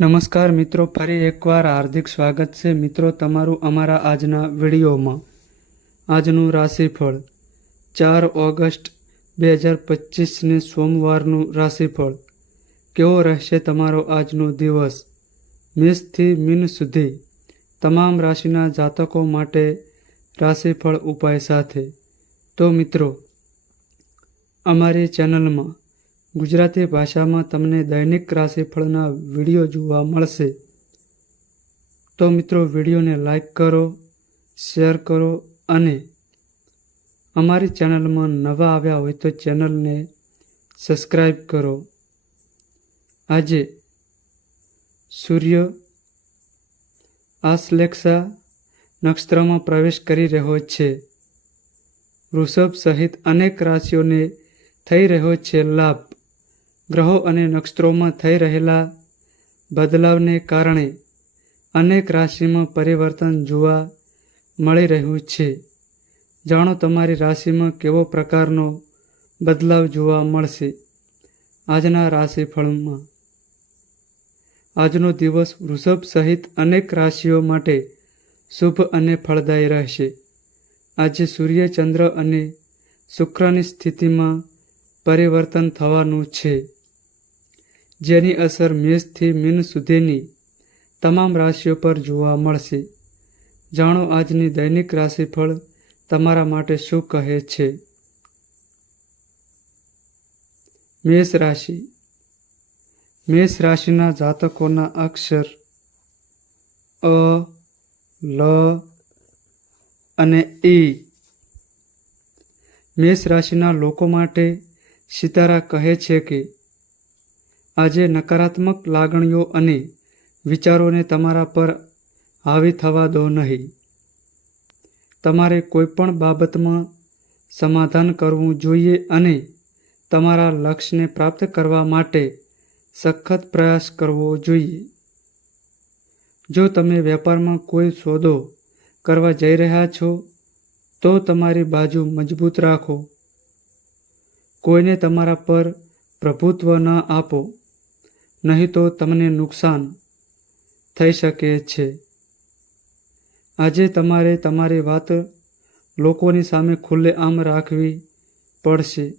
નમસ્કાર મિત્રો, ફરી એકવાર હાર્દિક સ્વાગત છે. મિત્રો, તમારું અમારા આજના વિડીયોમાં. આજનું રાશિફળ ચાર ઓગસ્ટ બે હજાર પચીસને સોમવારનું રાશિફળ. કેવો રહેશે તમારો આજનો દિવસ? મેષથી મીન સુધી તમામ રાશિના જાતકો માટે રાશિફળ ઉપાય સાથે. તો મિત્રો, અમારી ચેનલમાં ગુજરાતી ભાષામાં તમને દૈનિક રાશિફળના વીડિયો જોવા મળશે. તો મિત્રો, વિડીયોને લાઈક કરો, શેર કરો અને અમારી ચેનલમાં નવા આવ્યા હોય તો ચેનલને સબસ્ક્રાઈબ કરો. આજે સૂર્ય આશ્લેક્ષા નક્ષત્રમાં પ્રવેશ કરી રહ્યો છે. વૃષભ સહિત અનેક રાશિઓને થઈ રહ્યો છે લાભ. ગ્રહો અને નક્ષત્રોમાં થઈ રહેલા બદલાવને કારણે અનેક રાશિમાં પરિવર્તન જોવા મળી રહ્યું છે. જાણો તમારી રાશિમાં કેવો પ્રકારનો બદલાવ જોવા મળશે આજના રાશિફળમાં. આજનો દિવસ વૃષભ સહિત અનેક રાશિઓ માટે શુભ અને ફળદાયી રહેશે. આજે સૂર્ય, ચંદ્ર અને શુક્રની સ્થિતિમાં પરિવર્તન થવાનું છે. જેની અસર મેષથી મીન સુધીની તમામ રાશિઓ પર જોવા મળશે. જાણો આજની દૈનિક રાશિફળ તમારા માટે શું કહે છે? મેષ રાશિ. મેષ રાશિના જાતકોના અક્ષર અ, લ અને ઈ મેષ રાશિના લોકો માટે સિતારા કહે છે કે આજે નકારાત્મક લાગણીઓ અને વિચારોને તમારા પર હાવી થવા દો નહીં. તમારે કોઈપણ બાબતમાં સમાધાન કરવું જોઈએ અને તમારા લક્ષ્યને પ્રાપ્ત કરવા માટે સખત પ્રયાસ કરવો જોઈએ. જો તમે વેપારમાં કોઈ સોદો કરવા જઈ રહ્યા છો, તો તમારી બાજુ મજબૂત રાખો. કોઈને તમારા પર પ્રભુત્વ ન આપો. નહીં તો તમને નુકસાન થઈ શકે છે. આજે તમારે તમારી વાત લોકોની સામે ખુલ્લેઆમ રાખવી પડશે.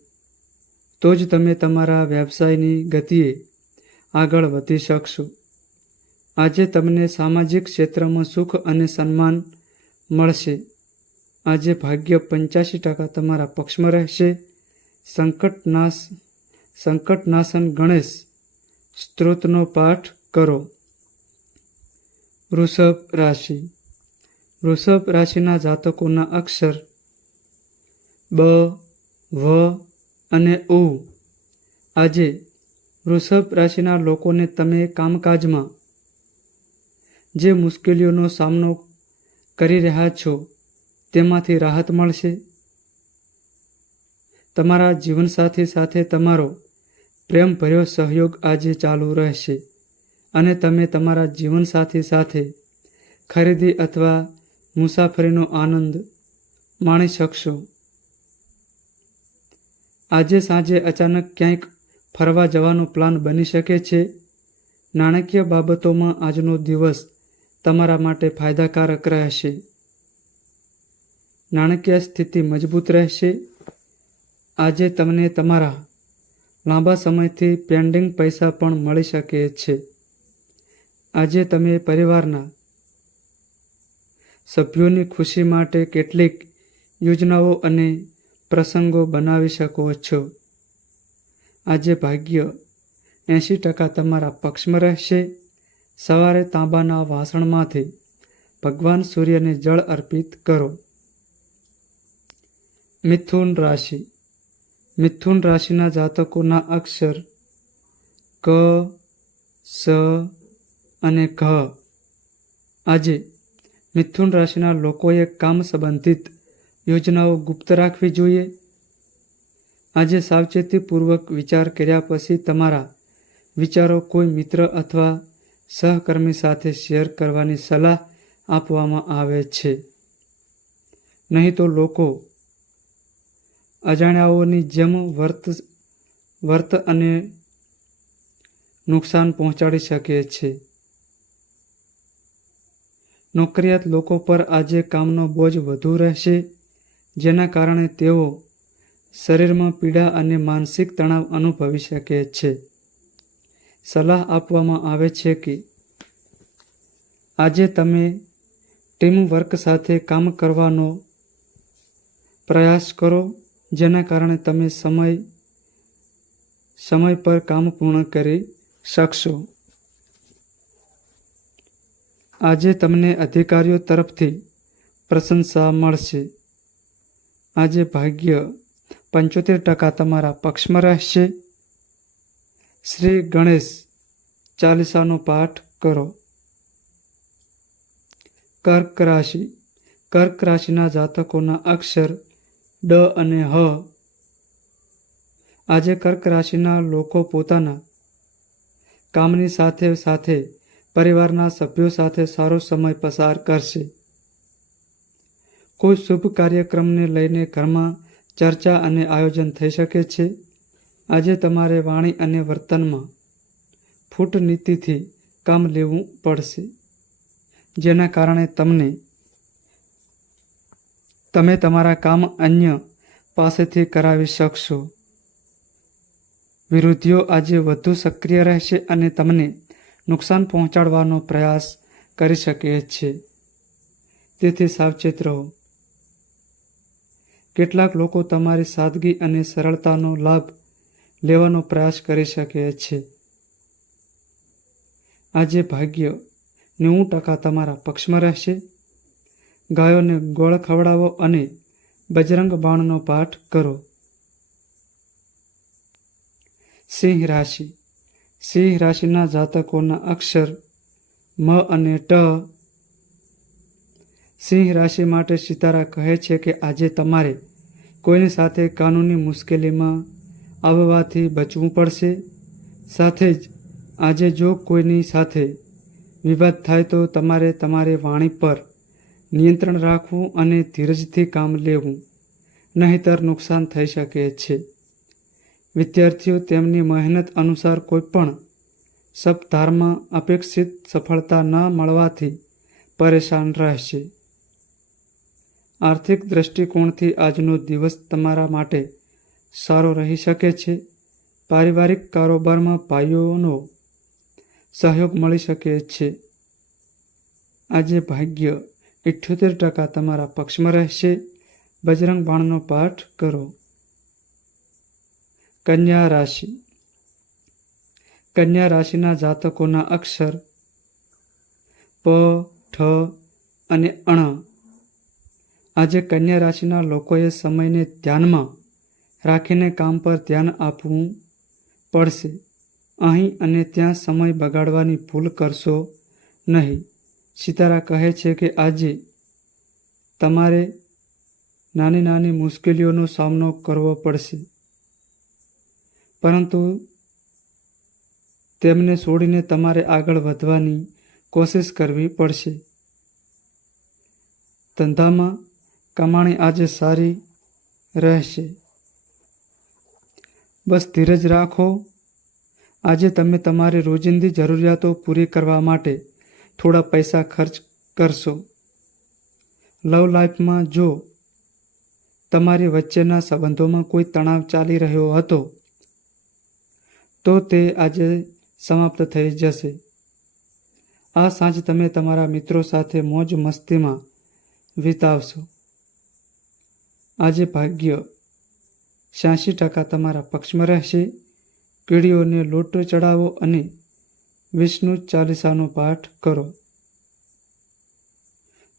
તો જ તમે તમારા વ્યવસાયની ગતિએ આગળ વધી શકશો. આજે તમને સામાજિક ક્ષેત્રમાં સુખ અને સન્માન મળશે. આજે ભાગ્ય પંચ્યાસી ટકા તમારા પક્ષમાં રહેશે. સંકટનાશ, સંકટનાશન ગણેશ સ્ત્રોતનો પાઠ કરો. વૃષભ રાશિ. વૃષભ રાશિના જાતકોના અક્ષર બ, વ અને ઉ. આજે વૃષભ રાશિના લોકોને તમે કામકાજમાં જે મુશ્કેલીઓનો સામનો કરી રહ્યા છો, તેમાંથી રાહત મળશે. તમારા જીવનસાથી સાથે તમારો પ્રેમભર્યો સહયોગ આજે ચાલુ રહેશે અને તમે તમારા જીવનસાથી સાથે ખરીદી અથવા મુસાફરીનો આનંદ માણી શકશો. આજે સાંજે અચાનક ક્યાંક ફરવા જવાનો પ્લાન બની શકે છે. નાણાકીય બાબતોમાં આજનો દિવસ તમારા માટે ફાયદાકારક રહેશે. નાણાકીય સ્થિતિ મજબૂત રહેશે. આજે તમને તમારા લાંબા સમયથી પેન્ડિંગ પૈસા પણ મળી શકે છે. આજે તમે પરિવારના સભ્યોની ખુશી માટે કેટલીક યોજનાઓ અને પ્રસંગો બનાવી શકો છો. આજે ભાગ્ય એંશી ટકા તમારા પક્ષમાં રહેશે. સવારે તાંબાના વાસણમાંથી ભગવાન સૂર્યને જળ અર્પિત કરો. મિથુન રાશિ મિથુન રાશિના જાતકોના અક્ષર ક સ અને ઘ આજે મિથુન રાશિના લોકોએ કામ સંબંધિત યોજનાઓ ગુપ્ત રાખવી જોઈએ આજે સાવચેતીપૂર્વક વિચાર કર્યા પછી તમારા વિચારો કોઈ મિત્ર અથવા સહકર્મી સાથે શેર કરવાની સલાહ આપવામાં આવે છે. નહીં તો લોકો અજાણ્યાઓની જેમ વર્ત વર્ત અને નુકસાન પહોંચાડી શકે છે. નોકરિયાત લોકો પર આજે કામનો બોજ વધુ રહેશે, જેના કારણે તેઓ શરીરમાં પીડા અને માનસિક તણાવ અનુભવી શકે છે. સલાહ આપવામાં આવે છે કે, આજે તમે ટીમ વર્ક સાથે કામ કરવાનો પ્રયાસ કરો જેના કારણે તમે સમય સમય પર કામ પૂર્ણ કરી શકશો. આજે તમને અધિકારીઓ તરફથી પ્રશંસા મળશે. આજે ભાગ્ય પંચોતેર ટકા તમારા પક્ષમાં રહેશે. શ્રી ગણેશ ચાલીસાનો પાઠ કરો. કર્ક રાશિ. કર્ક રાશિના જાતકોના અક્ષર ડ અને હ. આજે કર્ક રાશિના લોકો પોતાના કામની સાથે સાથે પરિવારના સભ્યો સાથે સારો સમય પસાર કરશે. કોઈ શુભ કાર્યક્રમને લઈને ઘરમાં ચર્ચા અને આયોજન થઈ શકે છે. આજે તમારે વાણી અને વર્તનમાં ફૂટ નીતિથી કામ લેવું પડશે. જેના કારણે તમને તમે તમારા કામ અન્ય પાસેથી કરાવી શકશો. વિરોધીઓ આજે વધુ સક્રિય રહેશે અને તમને નુકસાન પહોંચાડવાનો પ્રયાસ કરી શકે છે. તેથી સાવચેત રહો. કેટલાક લોકો તમારી સાદગી અને સરળતાનો લાભ લેવાનો પ્રયાસ કરી શકે છે. આજે ભાગ્ય નેવું ટકા તમારા પક્ષમાં રહેશે. ગાયોને ગોળ ખવડાવો અને બજરંગ બાણનો પાઠ કરો. સિંહ રાશિ. સિંહ રાશિના જાતકોના અક્ષર મ અને ટ. સિંહ રાશિ માટે સિતારા કહે છે કે આજે તમારે કોઈની સાથે કાનૂની મુશ્કેલીમાં આવવાથી બચવું પડશે. સાથે જ આજે જો કોઈની સાથે વિવાદ થાય તો તમારે તમારી વાણી પર નિયંત્રણ રાખવું અને ધીરજથી કામ લેવું, નહીંતર નુકસાન થઈ શકે છે. વિદ્યાર્થીઓ તેમની મહેનત અનુસાર કોઈપણ સપ્તાહમાં અપેક્ષિત સફળતા ન મળવાથી પરેશાન રહેશે. આર્થિક દૃષ્ટિકોણથી આજનો દિવસ તમારા માટે સારો રહી શકે છે. પારિવારિક કારોબારમાં ભાઈઓનો સહયોગ મળી શકે છે. આજે ભાગ્ય ઇઠ્યોતેર ટકા તમારા પક્ષમાં રહેશે. બજરંગ બાણનો પાઠ કરો. કન્યા રાશિ. કન્યા રાશિના જાતકોના અક્ષર પ, ઠ અને અણ. આજે કન્યા રાશિના લોકોએ સમયને ધ્યાનમાં રાખીને કામ પર ધ્યાન આપવું પડશે. અહીં અને ત્યાં સમય બગાડવાની ભૂલ કરશો નહીં. સિતારા કહે છે કે આજે તમારે નાની નાની મુશ્કેલીઓનો સામનો કરવો પડશે. પરંતુ તેમને છોડીને તમારે આગળ વધવાની કોશિશ કરવી પડશે. ધંધામાં કમાણી આજે સારી રહેશે. બસ ધીરજ રાખો. આજે તમે તમારી રોજિંદી જરૂરિયાતો પૂરી કરવા માટે થોડા પૈસા ખર્ચ કરશો. લવ લાઈફમાં જો તમારી વચ્ચેના સંબંધોમાં કોઈ તણાવ ચાલી રહ્યો હતો, તો તે આજે સમાપ્ત થઈ જશે. આ સાંજ તમે તમારા મિત્રો સાથે મોજ મસ્તીમાં વિતાવશો. આજે ભાગ્ય છ્યાસી ટકા તમારા પક્ષમાં રહેશે. કીડીઓને લોટો ચડાવો અને વિષ્ણુ ચાલીસાનો પાઠ કરો.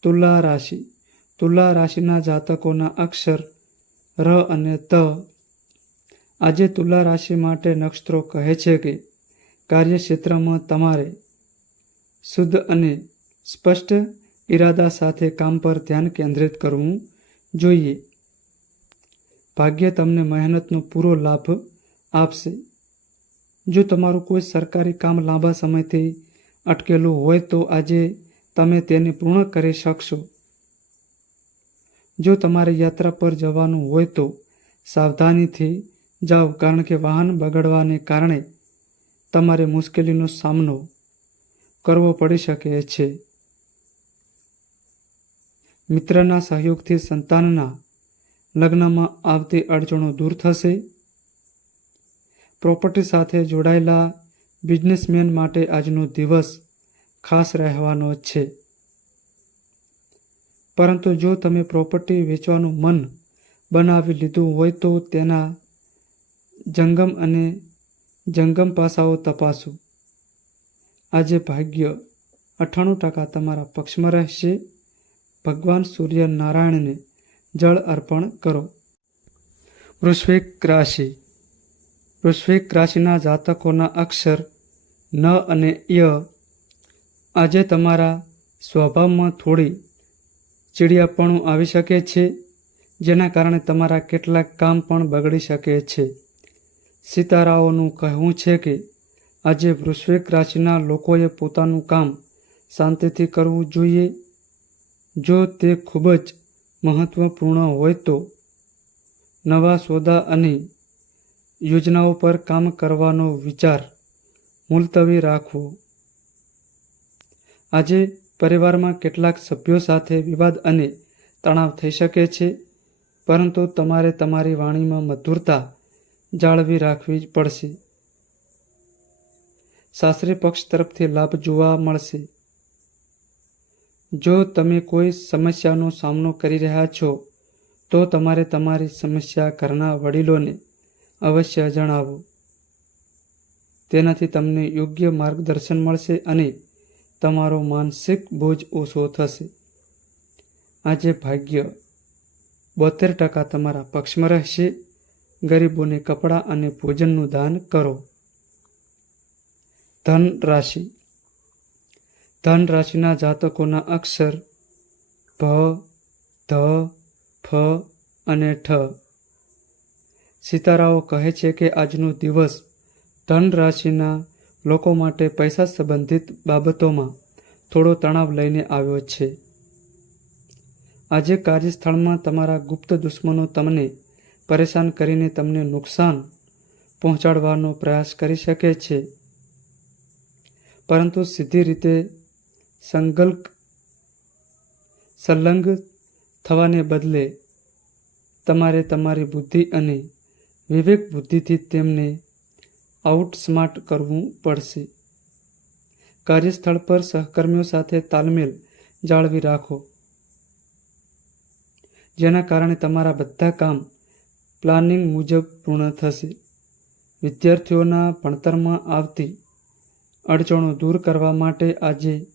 તુલા રાશિ. તુલા રાશિના જાતકોના અક્ષર ર અને ત. આજે તુલા રાશિ માટે નક્ષત્રો કહે છે કે કાર્યક્ષેત્રમાં તમારે શુદ્ધ અને સ્પષ્ટ ઈરાદા સાથે કામ પર ધ્યાન કેન્દ્રિત કરવું જોઈએ. ભાગ્ય તમને મહેનતનો પૂરો લાભ આપશે. જો તમારું કોઈ સરકારી કામ લાંબા સમયથી અટકેલું હોય તો આજે તમે તેને પૂર્ણ કરી શકશો. જો તમારે યાત્રા પર જવાનું હોય તો સાવધાનીથી જાઓ કારણ કે વાહન બગડવાને કારણે તમારે મુશ્કેલીનો સામનો કરવો પડી શકે છે. મિત્રના સહયોગથી સંતાનના લગ્નમાં આવતી અડચણો દૂર થશે. પ્રોપર્ટી સાથે જોડાયેલા બિઝનેસમેન માટે આજનો દિવસ ખાસ રહેવાનો છે. પરંતુ જો તમે પ્રોપર્ટી વેચવાનું મન બનાવી લીધું હોય તો તેના જંગમ અને જંગમ પાસાઓ તપાસો. આજે ભાગ્ય અઠ્ઠાણું ટકા તમારા પક્ષમાં રહેશે. ભગવાન સૂર્ય નારાયણને જળ અર્પણ કરો. વૃશ્વિક રાશિ. વૃશ્વિક રાશિના જાતકોના અક્ષર ન અને ય આજે તમારા સ્વભાવમાં થોડી ચીડિયાપણું આવી શકે છે, જેના કારણે તમારા કેટલાક કામ પણ બગડી શકે છે. સિતારાઓનું કહેવું છે કે આજે વૃશ્વિક રાશિના લોકોએ પોતાનું કામ શાંતિથી કરવું જોઈએ. જો તે ખૂબ જ મહત્વપૂર્ણ હોય તો નવા સોદા અને યોજનાઓ પર કામ કરવાનો વિચાર મુલતવી રાખવો. આજે પરિવારમાં કેટલાક સભ્યો સાથે વિવાદ અને તણાવ થઈ શકે છે, પરંતુ તમારે તમારી વાણીમાં મધુરતા જાળવી રાખવી પડશે. સાસરી પક્ષ તરફથી લાભ જોવા મળશે. જો તમે કોઈ સમસ્યાનો સામનો કરી રહ્યા છો, તો તમારે તમારી સમસ્યા ઘરના વડીલોને અવશ્ય જણાવો. તેનાથી તમને યોગ્ય માર્ગદર્શન મળશે અને તમારો માનસિક બોજ ઓછો થશે. આજે ભાગ્ય બોતેર ટકા તમારા પક્ષમાં રહેશે. ગરીબોને કપડાં અને ભોજનનું દાન કરો. ધન રાશિ. ધન રાશિના જાતકોના અક્ષર ભ, ધ, ફ અને ઠ. સિતારાઓ કહે છે કે આજનો દિવસ ધન રાશિના લોકો માટે પૈસા સંબંધિત બાબતોમાં થોડો તણાવ લઈને આવ્યો છે. આજે કાર્યસ્થળમાં તમારા ગુપ્ત દુશ્મનો તમને પરેશાન કરીને તમને નુકસાન પહોંચાડવાનો પ્રયાસ કરી શકે છે. પરંતુ સીધી રીતે સંકલ્પ સંલગ્ન થવાને બદલે તમારે તમારી બુદ્ધિ અને વિવેક બુદ્ધિથી તેમને આઉટસ્માર્ટ કરવું પડશે. કાર્યસ્થળ પર સહકર્મીઓ સાથે તાલમેલ જાળવી રાખો. જેના કારણે તમારા બધા કામ પ્લાનિંગ મુજબ પૂર્ણ થશે. વિદ્યાર્થીઓના ભણતરમાં આવતી અડચણો દૂર કરવા માટે આજે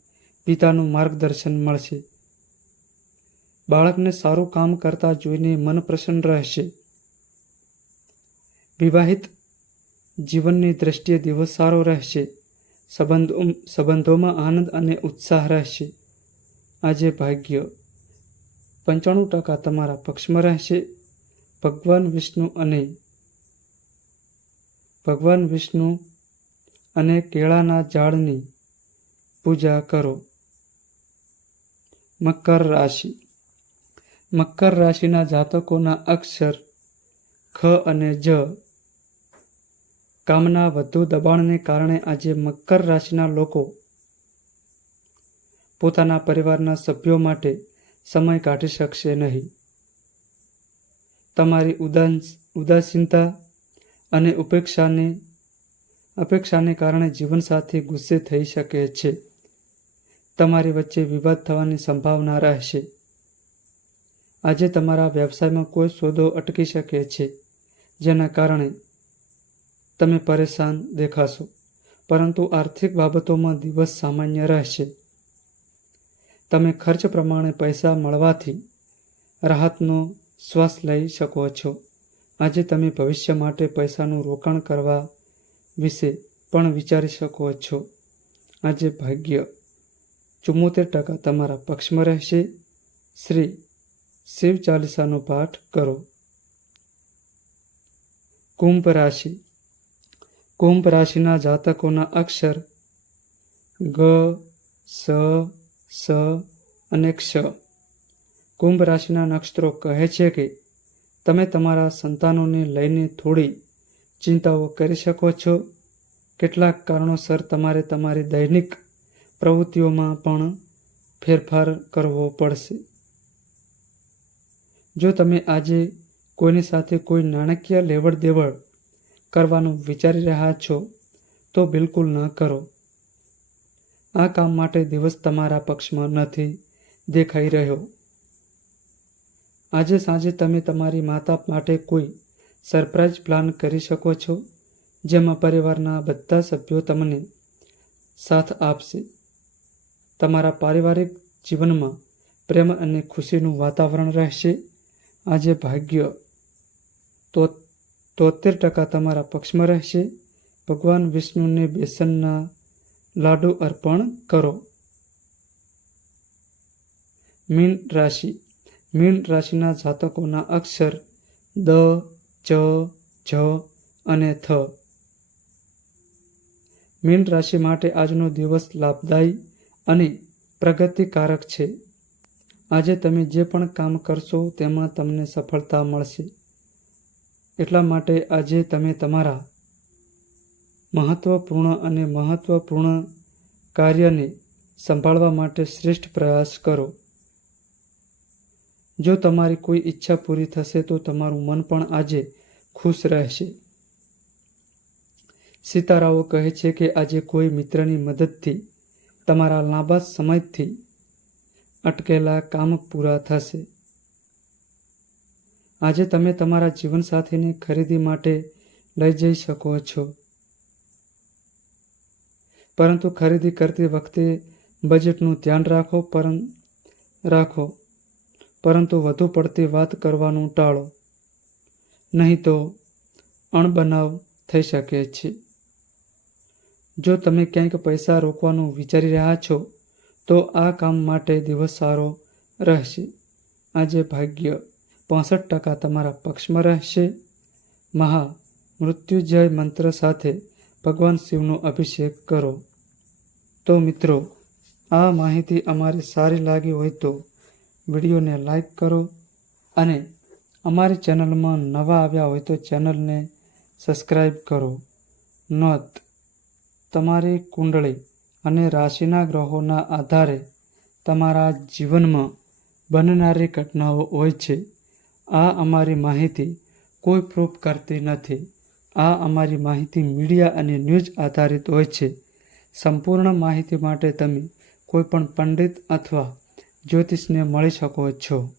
પિતાનું માર્ગદર્શન મળશે. બાળકને સારું કામ કરતા જોઈને મન પ્રસન્ન રહેશે. વિવાહિત જીવનની દ્રષ્ટિએ દિવસ સારો રહેશે. સંબંધો, સંબંધોમાં આનંદ અને ઉત્સાહ રહેશે. આજે ભાગ્ય પંચાણું ટકા તમારા પક્ષમાં રહેશે. ભગવાન વિષ્ણુ અને ભગવાન વિષ્ણુ અને કેળાના ઝાડની પૂજા કરો. મકર રાશિ. મકર રાશિના જાતકોના અક્ષર ખ અને જ કામના વધુ દબાણને કારણે આજે મકર રાશિના લોકો પોતાના પરિવારના સભ્યો માટે સમય કાઢી શકશે નહીં. તમારી ઉદાસ, ઉદાસીનતા અને ઉપેક્ષાને, અપેક્ષાને કારણે જીવનસાથી ગુસ્સે થઈ શકે છે. તમારી વચ્ચે વિવાદ થવાની સંભાવના રહેશે. આજે તમારા વ્યવસાયમાં કોઈ સોદો અટકી શકે છે, જેના કારણે તમે પરેશાન દેખાશો. પરંતુ આર્થિક બાબતોમાં દિવસ સામાન્ય રહેશે. તમે ખર્ચ પ્રમાણે પૈસા મળવાથી રાહતનો શ્વાસ લઈ શકો છો. આજે તમે ભવિષ્ય માટે પૈસાનું રોકાણ કરવા વિશે પણ વિચારી શકો છો. આજે ભાગ્ય ચુમ્મોતેર ટકા તમારા પક્ષમાં રહેશે. શ્રી શિવ ચાલીસાનો પાઠ કરો. કુંભ રાશિ કુંભ રાશિના જાતકોના અક્ષર ગ, સ સ અને ક્ષ. કુંભ રાશિના નક્ષત્રો કહે છે કે તમે તમારા સંતાનોને લઈને થોડી ચિંતાઓ કરી શકો છો. કેટલાક કારણોસર તમારે તમારી દૈનિક પ્રવૃત્તિઓમાં પણ ફેરફાર કરવો પડશે. જો તમે આજે કોઈની સાથે કોઈ નાણાકીય લેવડ દેવડ કરવાનું વિચારી રહ્યા છો, તો બિલકુલ ન કરો. આ કામ માટે દિવસ તમારા પક્ષમાં નથી દેખાઈ રહ્યો. આજે સાંજે તમે તમારી માતા માટે કોઈ સરપ્રાઈઝ પ્લાન કરી શકો છો, જેમાં પરિવારના બધા સભ્યો તમને સાથ આપશે. તમારા પારિવારિક જીવનમાં પ્રેમ અને ખુશીનું વાતાવરણ રહેશે. આજે ભાગ્ય તો તોતેર ટકા તમારા પક્ષમાં રહેશે. ભગવાન વિષ્ણુને બેસનના લાડુ અર્પણ કરો. મીન રાશિ. મીન રાશિના જાતકોના અક્ષર દ ચ જ અને થ. મીન રાશિ માટે આજનો દિવસ લાભદાયી અને પ્રગતિકારક છે. આજે તમે જે પણ કામ કરશો તેમાં તમને સફળતા મળશે. એટલા માટે આજે તમે તમારા મહત્વપૂર્ણ અને મહત્વપૂર્ણ કાર્યને સંભાળવા માટે શ્રેષ્ઠ પ્રયાસ કરો. જો તમારી કોઈ ઈચ્છા પૂરી થશે તો તમારું મન પણ આજે ખુશ રહેશે. સિતારાઓ કહે છે કે આજે કોઈ મિત્રની મદદથી, તમારા લાંબા સમયથી અટકેલા કામ પૂરા થશે. આજે તમે તમારા જીવનસાથીને ખરીદી માટે લઈ જઈ શકો છો. પરંતુ ખરીદી કરતી વખતે બજેટનું ધ્યાન રાખો પરં, રાખો. પરંતુ વધુ પડતી વાત કરવાનું ટાળો. નહીં તો અણબનાવ થઈ શકે છે. જો તમે ક્યાંક પૈસા રોકવાનું વિચારી રહ્યા છો, તો આ કામ માટે દિવસ સારો રહેશે. આજે ભાગ્ય પાસઠ ટકા તમારા પક્ષમાં રહેશે. મહા મૃત્યુજય મંત્ર સાથે ભગવાન શિવનો અભિષેક કરો. તો મિત્રો, આ માહિતી અમારી સારી લાગી હોય તો વિડીયોને લાઈક કરો અને અમારી ચેનલમાં નવા આવ્યા હોય તો ચેનલને સબસ્ક્રાઈબ કરો. નોંધ, તમારી કુંડળી અને રાશિના ગ્રહોના આધારે તમારા જીવનમાં બનનારી ઘટનાઓ હોય છે. આ અમારી માહિતી કોઈ પ્રૂફ કરતી નથી. આ અમારી માહિતી મીડિયા અને ન્યૂઝ આધારિત હોય છે. સંપૂર્ણ માહિતી માટે તમે કોઈપણ પંડિત અથવા જ્યોતિષને મળી શકો છો.